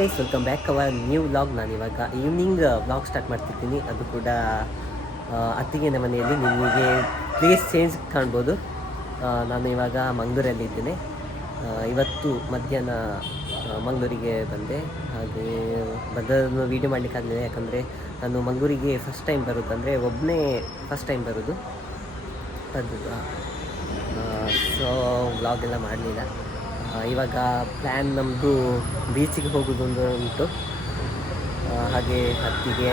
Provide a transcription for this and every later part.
Guys, welcome back our new vlog. ನಾನು ಇವಾಗ evening vlog start ಮಾಡ್ತಿದ್ದೀನಿ. ಅದು ಕೂಡ ಅತ್ತಿಗೆನ ಮನೆಯಲ್ಲಿ. ನಿಮಗೆ ಪ್ಲೇಸ್ ಚೇಂಜ್ ಕಾಣ್ಬೋದು. ನಾನು ಇವಾಗ ಮಂಗಳೂರಲ್ಲಿದ್ದೇನೆ. ಇವತ್ತು ಮಧ್ಯಾಹ್ನ ಮಂಗಳೂರಿಗೆ ಬಂದೆ. ಹಾಗೆ ಬಂದನ್ನು ವೀಡಿಯೋ ಮಾಡಲಿಕ್ಕಾಗಲಿಲ್ಲ, ಯಾಕಂದರೆ ನಾನು ಮಂಗಳೂರಿಗೆ ಫಸ್ಟ್ ಟೈಮ್ ಬರೋದು, ಅಂದರೆ ಒಬ್ಬನೇ ಫಸ್ಟ್ ಟೈಮ್ ಬರೋದು. ಅದು ಸೊ ವ್ಲಾಗ್ ಎಲ್ಲ ಮಾಡಲಿಲ್ಲ. ಇವಾಗ ಪ್ಲ್ಯಾನ್ ನಮ್ಮದು ಬೀಚಿಗೆ ಹೋಗೋದೊಂದು ಉಂಟು. ಹಾಗೆ ಅತ್ತಿಗೆ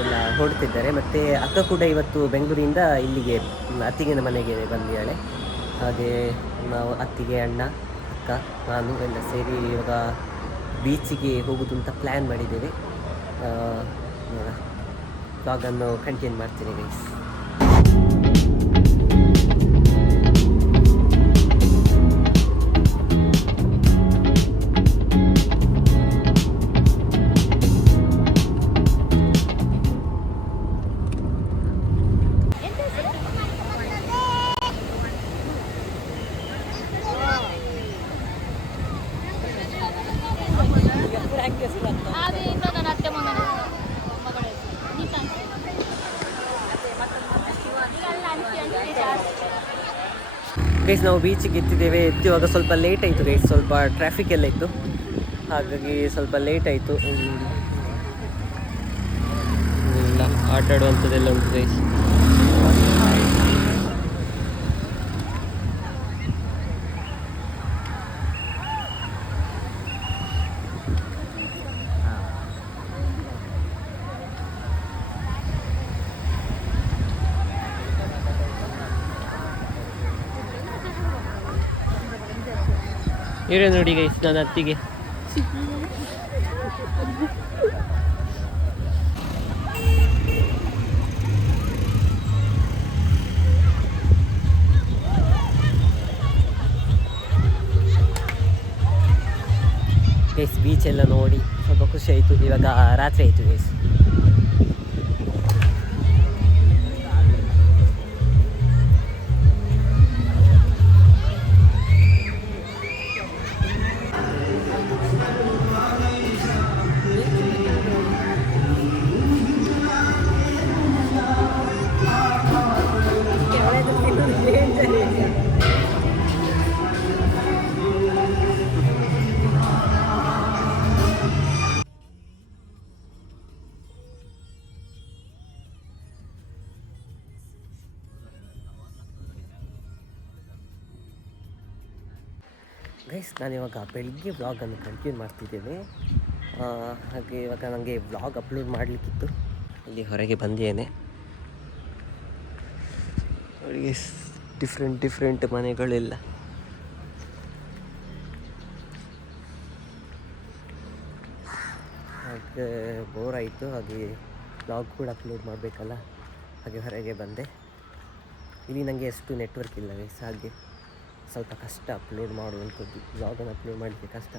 ಎಲ್ಲ ಹೊರಡ್ತಿದ್ದಾರೆ. ಮತ್ತು ಅಕ್ಕ ಕೂಡ ಇವತ್ತು ಬೆಂಗಳೂರಿಂದ ಇಲ್ಲಿಗೆ ಅತ್ತಿಗೆನ ಮನೆಗೆ ಬಂದಿದ್ದಾಳೆ. ಹಾಗೆ ನಾವು ಅತ್ತಿಗೆ, ಅಣ್ಣ, ಅಕ್ಕ, ನಾನು ಎಲ್ಲ ಸೇರಿ ಇವಾಗ ಬೀಚಿಗೆ ಹೋಗೋದು ಅಂತ ಪ್ಲ್ಯಾನ್ ಮಾಡಿದ್ದೇವೆ. ವ್ಲಾಗನ್ನು ಕಂಟಿನ್ಯೂ ಮಾಡ್ತೀನಿ ಗೈಸ್. ಗೈಸ್, ನಾವು ಬೀಚಿಗೆ ಎತ್ತಿದ್ದೇವೆ. ಎತ್ತುವಾಗ ಸ್ವಲ್ಪ ಲೇಟ್ ಆಯಿತು ಗೈಸ್, ಸ್ವಲ್ಪ ಟ್ರಾಫಿಕ್ ಎಲ್ಲ ಇತ್ತು, ಹಾಗಾಗಿ ಸ್ವಲ್ಪ ಲೇಟ್ ಆಯಿತು. ಇಲ್ಲ ಆಟ ಆಡುವಂಥದ್ದೆಲ್ಲ ಉಂಟು ಗೈಸ್. ಇವರೇ ನೋಡಿ ಗೈಸ್, ನನ್ನ ಅತ್ತಿಗೆ. ಗೈಸ್, ಬೀಚ್ ಎಲ್ಲ ನೋಡಿ ಸ್ವಲ್ಪ ಖುಷಿ ಆಯಿತು. ಇವಾಗ ರಾತ್ರಿ ಆಯಿತು ಗೈಸ್. ಗೈಸ್, ನಾನಿವಾಗ ಬೆಳಿಗ್ಗೆ ವ್ಲಾಗನ್ನು ಕಂಟಿನ್ಯೂ ಮಾಡ್ತಿದ್ದೇನೆ. ಹಾಗೆ ಇವಾಗ ನನಗೆ ವ್ಲಾಗ್ ಅಪ್ಲೋಡ್ ಮಾಡಲಿಕ್ಕಿತ್ತು. ಇಲ್ಲಿ ಹೊರಗೆ ಬಂದಿದ್ದೇನೆ ನೋಡಿ ಗೈಸ್, ಡಿಫ್ರೆಂಟ್ ಮನೆಗಳೆಲ್ಲ. ಹಾಗೆ ಬೋರ್ ಆಯಿತು, ಹಾಗೆ ವ್ಲಾಗ್ ಕೂಡ ಅಪ್ಲೋಡ್ ಮಾಡಬೇಕಲ್ಲ, ಹಾಗೆ ಹೊರಗೆ ಬಂದೆ. ಇಲ್ಲಿ ನನಗೆ ಎಷ್ಟು ನೆಟ್ವರ್ಕ್ ಇಲ್ಲ ಗೈಸ್, ಹಾಗೆ ಸ್ವಲ್ಪ ಕಷ್ಟ ಅಪ್ಲೋಡ್ ಮಾಡುವಂಥದ್ದು. ವ್ಲಾಗನ್ನು ಅಪ್ಲೋಡ್ ಮಾಡಲಿಕ್ಕೆ ಕಷ್ಟ.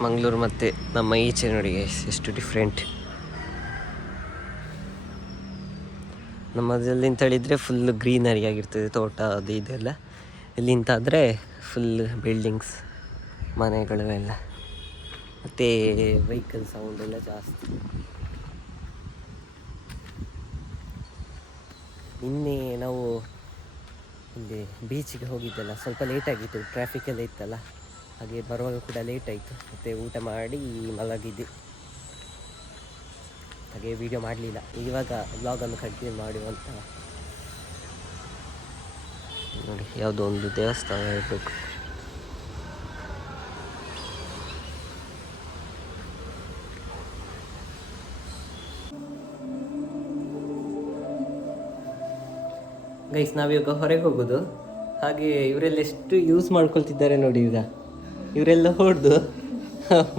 ಮಂಗಳೂರು ಮತ್ತು ನಮ್ಮ ಈಚೆ ನೋಡಿ ಎಷ್ಟು ಡಿಫ್ರೆಂಟ್. ನಮ್ಮದಲ್ಲಿ ಅಂತ ಹೇಳಿದರೆ ಫುಲ್ ಗ್ರೀನರಿ ಆಗಿರ್ತದೆ, ತೋಟ ಅದು ಇದೆಲ್ಲ. ಇಲ್ಲಿ ಅಂತಾದರೆ ಫುಲ್ ಬಿಲ್ಡಿಂಗ್ಸ್, ಮನೆಗಳು ಎಲ್ಲ, ಮತ್ತು ವೆಹಿಕಲ್ ಸೌಂಡ್ ಎಲ್ಲ ಜಾಸ್ತಿ. ನಿನ್ನೆ ನಾವು ಇಲ್ಲಿ ಬೀಚಿಗೆ ಹೋಗಿದ್ದೆಲ್ಲ ಸ್ವಲ್ಪ ಲೇಟ್ ಆಗಿತ್ತು, ಟ್ರಾಫಿಕ್ ಎಲ್ಲ ಇತ್ತಲ್ಲ, ಹಾಗೆ ಬರುವಾಗ ಕೂಡ ಲೇಟ್ ಆಯಿತು. ಮತ್ತು ಊಟ ಮಾಡಿ ಮಲಗಿದ್ದೆ, ಹಾಗೆ ವೀಡಿಯೋ ಮಾಡಲಿಲ್ಲ. ಇವಾಗ ವ್ಲಾಗನ್ನು ಕಂಟಿನ್ಯೂ ಮಾಡುವಂತ. ನೋಡಿ, ಯಾವುದೋ ಒಂದು ದೇವಸ್ಥಾನ ಇರಬೇಕು. ಗೈಸ್, ನಾವಿವಾಗ ಹೊರಗೆ ಹೋಗೋದು. ಹಾಗೆ ಇವರೆಲ್ಲ ಎಷ್ಟು ಯೂಸ್ ಮಾಡ್ಕೊಳ್ತಿದ್ದಾರೆ ನೋಡಿ. ಈಗ ಇವರೆಲ್ಲ ಹೊಡೆದು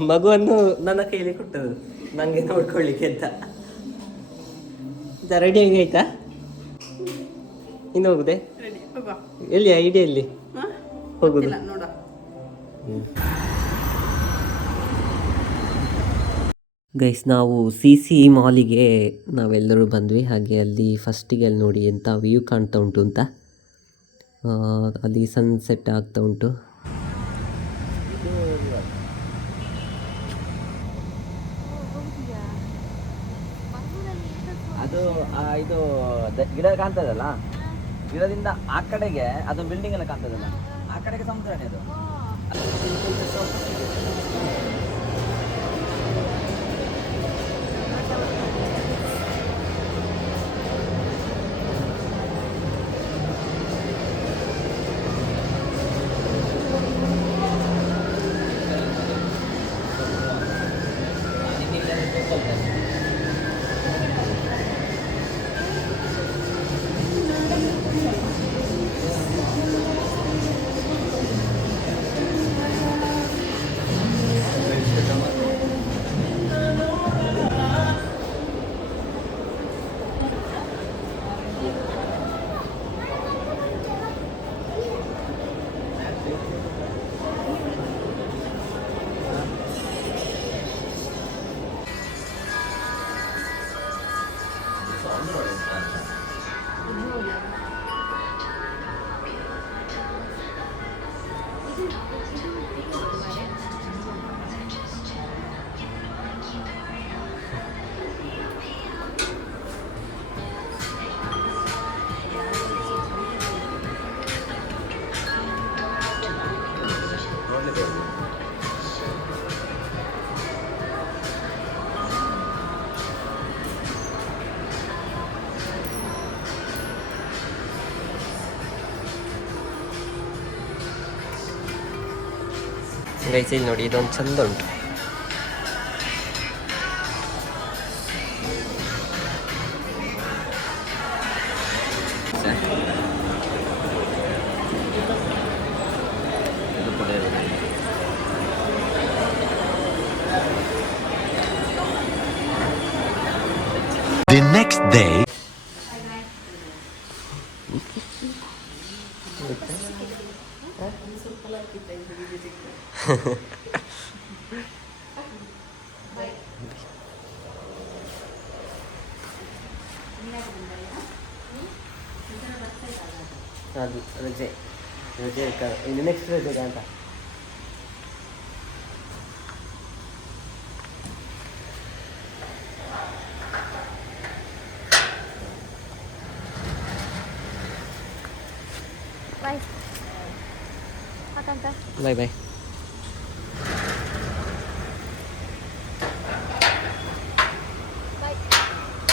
ಮಗುವನ್ನು ನನ್ನ ಕೈಯಲ್ಲಿ ಕೊಟ್ಟದು, ನನಗೆ ನೋಡ್ಕೊಳ್ಳಿಕ್ಕೆ ಅಂತ. ರೆಡಿ ಆಗಿ ಆಯ್ತಾ? ಇನ್ನು ಹೋಗುದೆ? ಎಲ್ಲಿ ಐಡಿಯಾ ಎಲ್ಲಿ ಹೋಗುದು? ಗೈಸ್ ನಾವು ಸಿ ಸಿ ಮಾಲಿಗೆ ನಾವೆಲ್ಲರೂ ಬಂದ್ವಿ. ಹಾಗೆ ಅಲ್ಲಿ ಫಸ್ಟಿಗೆ ಅಲ್ಲಿ ನೋಡಿ ಎಂಥ ವ್ಯೂ ಕಾಣ್ತಾ ಉಂಟು ಅಂತ. ಅಲ್ಲಿ ಸನ್ಸೆಟ್ ಆಗ್ತಾ ಉಂಟು. ಅದು ಇದು ಗಿಡ ಕಾಣ್ತದಲ್ಲ, ಗಿಡದಿಂದ ಆ ಕಡೆಗೆ ಅದು ಬಿಲ್ಡಿಂಗ್ ಎಲ್ಲ ಕಾಣ್ತದಲ್ಲ, ಆ ಕಡೆಗೆ ಸಮುದ್ರನೇ ಅದು. ಗೈಸ್ ಇಲ್ಲಿ ನೋಡಿ, ಇದೊಂದು ಚಂದ ಉಂಟು. The next day. ಅದು ರಜೆ ಇನ್ನು ನೆಕ್ಸ್ಟ್ ರಜೆಗೆ ಅಂತ. ಬಾಯ್ ಬಾಯ್.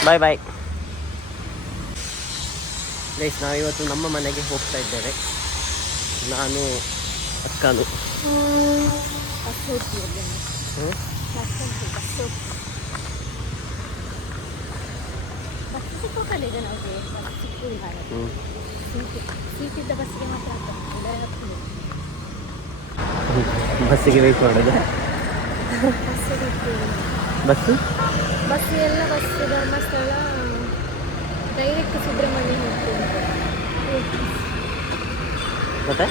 ಬಾಯ್ ಬಾಯ್. ಗೈಸ್ ನಾವಿವತ್ತು ನಮ್ಮ ಮನೆಗೆ ಹೋಗ್ತಾ ಇದ್ದೇವೆ, ನಾನು ಅಕ್ಕನು. ಬಸ್ಸಿಗೆ ವೇಟ್ ಮಾಡೋದು. ಬಸ್ಸು ಎಲ್ಲ ಬಸ್ ಧರ್ಮಸ್ಥಳ ಡೈರೆಕ್ಟ್ ಸುಬ್ರಹ್ಮಣ್ಯ ಹೋಗ್ತೀವಿ. ಮತ್ತೆ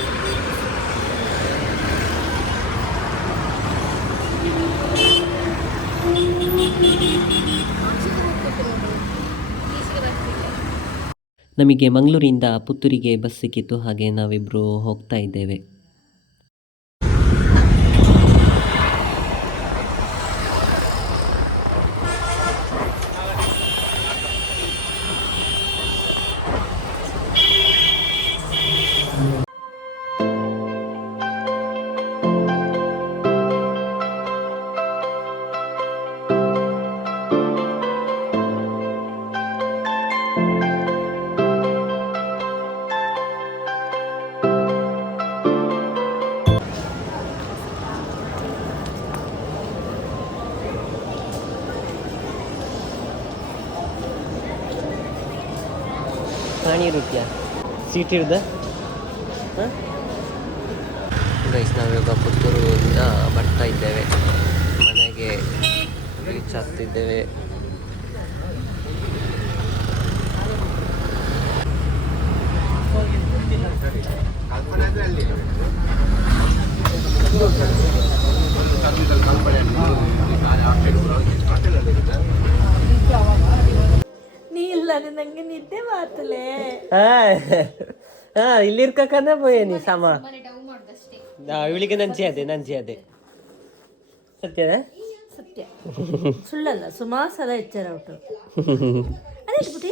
ನಮಗೆ ಮಂಗಳೂರಿಂದ ಪುತ್ತೂರಿಗೆ ಬಸ್ ಸಿಕ್ಕಿತ್ತು. ಹಾಗೆ ನಾವಿಬ್ಬರು ಹೋಗ್ತಾ ಇದ್ದೇವೆ. ಪಾಣಿ ರೂಪಿಯ ಸೀಟ್ ಹಿಡ್ದ. ಗೈಸ್ ನಾವಿವಾಗ ಪುತ್ತೂರಿಂದ ಬರ್ತಾ ಇದ್ದೇವೆ, ಮನೆಗೆ ರೀಚ್ ಆಗ್ತಿದ್ದೇವೆ. ನಂಗೆ ನಿದ್ದೆ ಮಾತಲೆ ಇಲ್ಲಿರ್ಕಕ್ಕಂದ್ರೆ ಬೋಯೇನಿ ಸಮ ಮನೆ ಡೌ ಮಾಡ್ದಷ್ಟೇ. ಇವಳಿಗೆ ನಂಜಿ ಅದೇ ಸತ್ಯದ ಸತ್ಯ ಸುಳ್ಳಲ್ಲ ಸುಮಾರು ಸಲ ಎಚ್ಚರ ಉಂಟು ಅದೇ ಬಿಟ್ಟಿ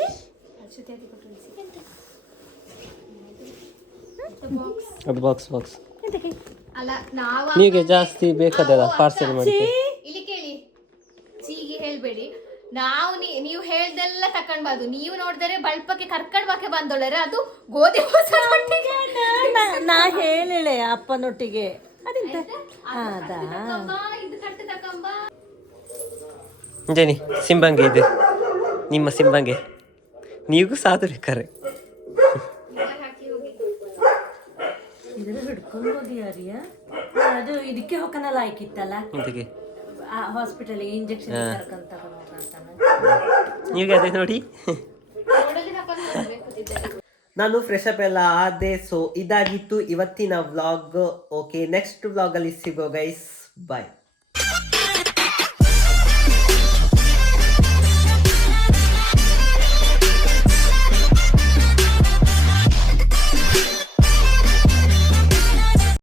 ಅದು ಬಾಕ್ಸ್ ಎಂತಕ್ಕೆ ಅಲ್ಲ ನಾವು ನೀಗೆ ಜಾಸ್ತಿ ಬೇಕಾದಲ್ಲ ಪಾರ್ಸೆಲ್ ಮಾಡಿ ಇಲ್ಲಿ ಕೇಳಿ ಚೀಗೆ ಹೇಳ್ಬೇಡಿ. ನಾವು ನೀವು ಹೇಳ್ದೆಲ್ಲ ತಕೊಂಡ್ಬಾರ್ದು. ನೀವು ನೋಡಿದರೆ ಬಲ್ಪಕ್ಕೆ ಕರ್ಕೊಂಡ್ ಬಾಕೆ ಬಂದೊಳ್ಳರೆ ಅದು ಗೋಧಿ ಹೊಸೊಟ್ಟಿಗೆ ನಾ ಹೇಳಳೆ ಅಪ್ಪನೊಟ್ಟಿಗೆ ಅದೆಂತ ಅದಾ ಇದು ಕಟ್ಟು ತಕೊಂಬ. ಜನಿ ಸಿಂಬಂಗೆ ಇದು ನಿಮ್ಮ ಸಿಂಬಂಗೆ ನೀವು ಸಾಧು ಬೇಕಾರೆ ಇದ್ರ ಹಿಡ್ಕೊಂಡು ಹೋಗಿ ಯಾರಿಯ ಅದು ಇದಕ್ಕೆ ಹೋಗನಲ್ಲ ಆಯ್ಕಿತ್ತಲ್ಲ ಇಂತಕ್ಕೆ ಹಾಸ್ಪಿಟಲ್ ಇಂಜೆಕ್ಷನ್ ಕರ್ಕೊಂತ ನೀವು ಅದೇ ನೋಡಿ ರೋಡಲ್ಲಿ ತಕೊಂಡು ಹೋಗ್ಬೇಕು. ನಾನು ಫ್ರೆಶ್ ಅಪ್ ಎಲ್ಲ ಆದೆ. ಸೊ ಇದಾಗಿತ್ತು ಇವತ್ತಿನ ವ್ಲಾಗ್. ಓಕೆ, ನೆಕ್ಸ್ಟ್ ವ್ಲಾಗಲ್ಲಿ ಸಿಗೋ ಗೈಸ್, ಬಾಯ್.